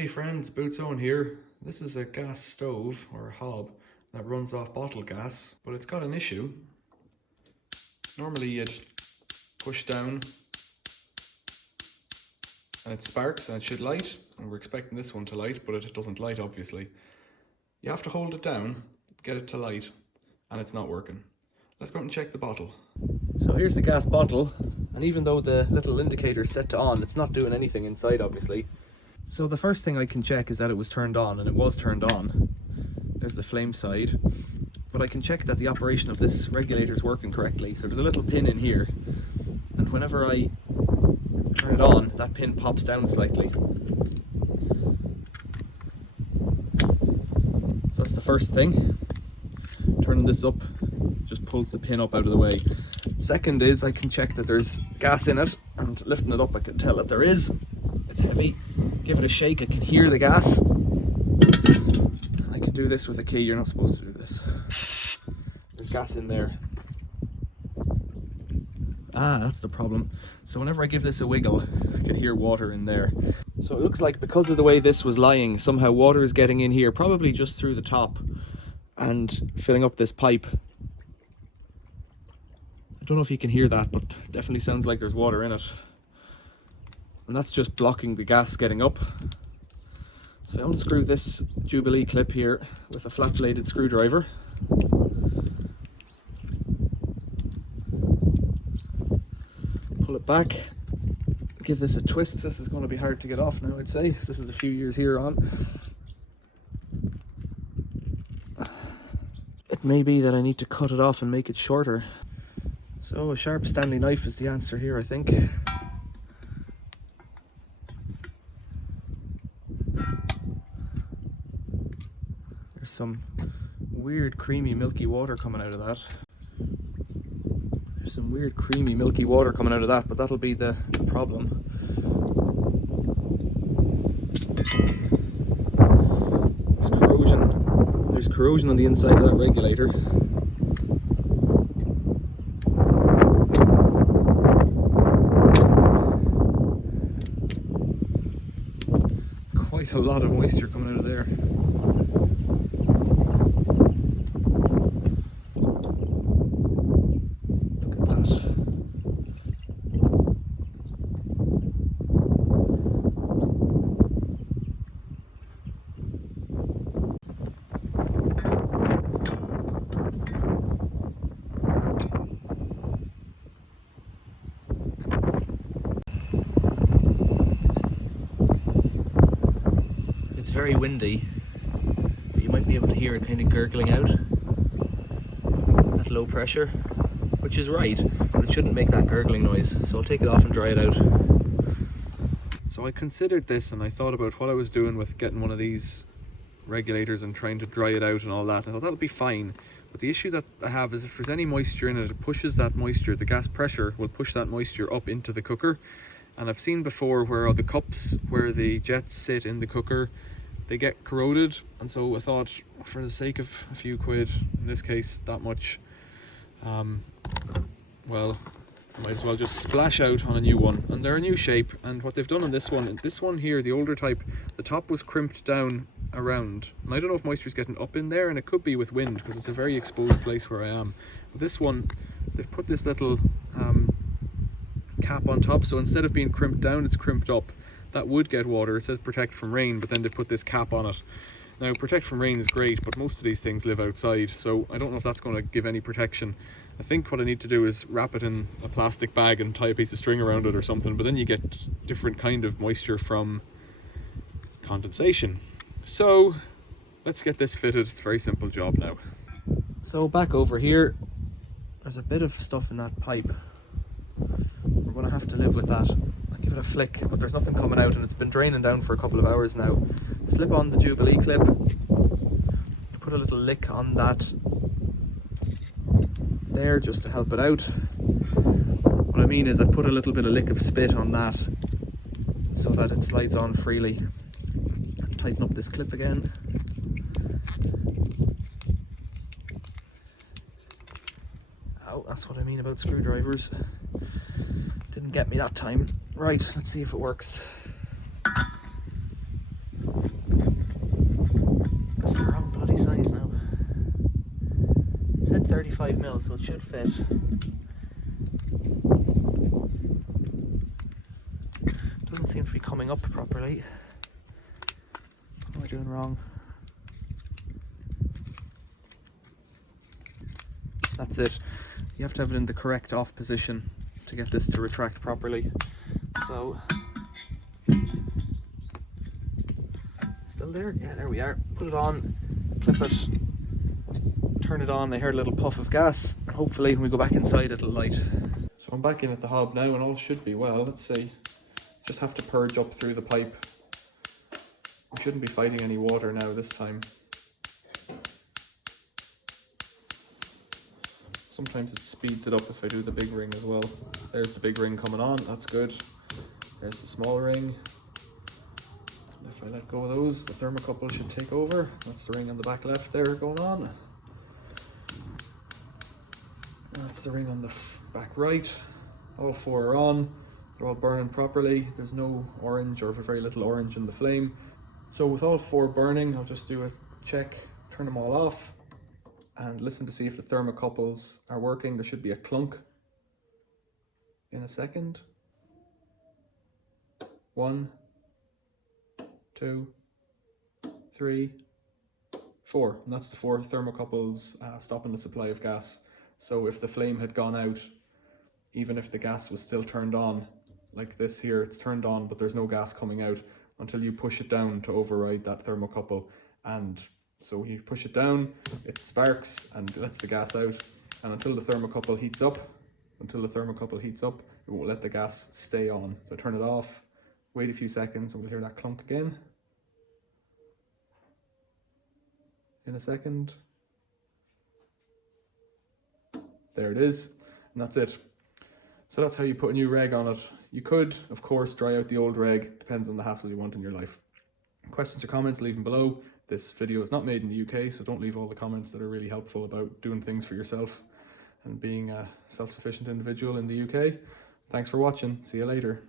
Hey friends, Butane here. This is a gas stove or a hob that runs off bottle gas, but it's got an issue. Normally you'd push down and it sparks and it should light, and we're expecting this one to light, but it doesn't light obviously. You have to hold it down, get it to light, and it's not working. Let's go out and check the bottle. So here's the gas bottle, and even though the little indicator is set to on, it's not doing anything inside obviously. So the first thing I can check is that it was turned on, and it was turned on. There's the flame side. But I can check that the operation of this regulator is working correctly. So there's a little pin in here, and whenever I turn it on, that pin pops down slightly. So that's the first thing. Turning this up just pulls the pin up out of the way. Second is I can check that there's gas in it, and lifting it up I can tell that there is. It's heavy. Give it a shake, I can hear the gas. I can do this with a key, you're not supposed to do this. There's gas in there. That's the problem. So whenever I give this a wiggle, I can hear water in there. So it looks like because of the way this was lying, somehow water is getting in here, probably just through the top and filling up this pipe. I don't know if you can hear that, but it definitely sounds like there's water in it. And that's just blocking the gas getting up. So I unscrew this Jubilee clip here with a flat bladed screwdriver. Pull it back, give this a twist. This is going to be hard to get off now, I'd say. This is a few years here on. It may be that I need to cut it off and make it shorter. So a sharp Stanley knife is the answer here, I think. There's some weird creamy milky water coming out of that. There's some weird creamy milky water coming out of that, but that'll be the problem. There's corrosion. There's corrosion on the inside of that regulator. Quite a lot of moisture coming out of there. It's very windy, but you might be able to hear it kind of gurgling out at low pressure, which is right, but it shouldn't make that gurgling noise. So I'll take it off and dry it out. So I considered this, and I thought about what I was doing with getting one of these regulators and trying to dry it out and all that. I thought that'll be fine, but the issue that I have is if there's any moisture in it, it pushes that moisture, the gas pressure will push that moisture up into the cooker. And I've seen before where the cups where the jets sit in the cooker, they get corroded, and so I thought, for the sake of a few quid, in this case that much, well, I might as well just splash out on a new one. And they're a new shape, and what they've done on this one here, the older type, the top was crimped down around, and I don't know if moisture's getting up in there, and it could be with wind because it's a very exposed place where I am. But this one, they've put this little cap on top, so instead of being crimped down, it's crimped up. That would get water. It says protect from rain, but then they put this cap on it. Now, protect from rain is great, but most of these things live outside, so I don't know if that's going to give any protection. I think what I need to do is wrap it in a plastic bag and tie a piece of string around it or something, but then you get different kind of moisture from condensation. So let's get this fitted. It's a very simple job now. So back over here, there's a bit of stuff in that pipe. We're going to have to live with that. I'll give it a flick, but there's nothing coming out, and it's been draining down for a couple of hours now. Slip on the Jubilee clip, put a little lick on that there just to help it out. What I mean is I've put a little bit of lick of spit on that so that it slides on freely. Tighten up this clip again. Oh, that's what I mean about screwdrivers. Didn't get me that time. Right, let's see if it works. 35 mil, so it should fit. Doesn't seem to be coming up properly. What am I doing wrong? That's it. You have to have it in the correct off position to get this to retract properly. So, still there? Yeah, there we are. Put it on, clip it, turn it on. I heard a little puff of gas, and hopefully when we go back inside it'll light. So I'm back in at the hob now and all should be well. Let's see. Just have to purge up through the pipe. We shouldn't be fighting any water now this time. Sometimes it speeds it up if I do the big ring as well. There's the big ring coming on, that's good. There's the small ring. And if I let go of those, the thermocouple should take over. That's the ring on the back left there going on. That's the ring on the back right. All four are on. They're all burning properly. There's no orange or very little orange in the flame. So with all four burning, I'll just do a check, turn them all off, and listen to see if the thermocouples are working. There should be a clunk in a second. 1, 2, 3, 4. And that's the 4 thermocouples stopping the supply of gas. So if the flame had gone out, even if the gas was still turned on, like this here, it's turned on, but there's no gas coming out until you push it down to override that thermocouple. And so you push it down, it sparks and lets the gas out. And until the thermocouple heats up, it won't let the gas stay on. So turn it off, wait a few seconds, and we'll hear that clunk again. In a second. There it is, and that's it. So that's how you put a new reg on it. You could, of course, dry out the old reg. Depends on the hassle you want in your life. Questions or comments, leave them below. This video is not made in the UK, so don't leave all the comments that are really helpful about doing things for yourself and being a self-sufficient individual in the UK. Thanks for watching. See you later.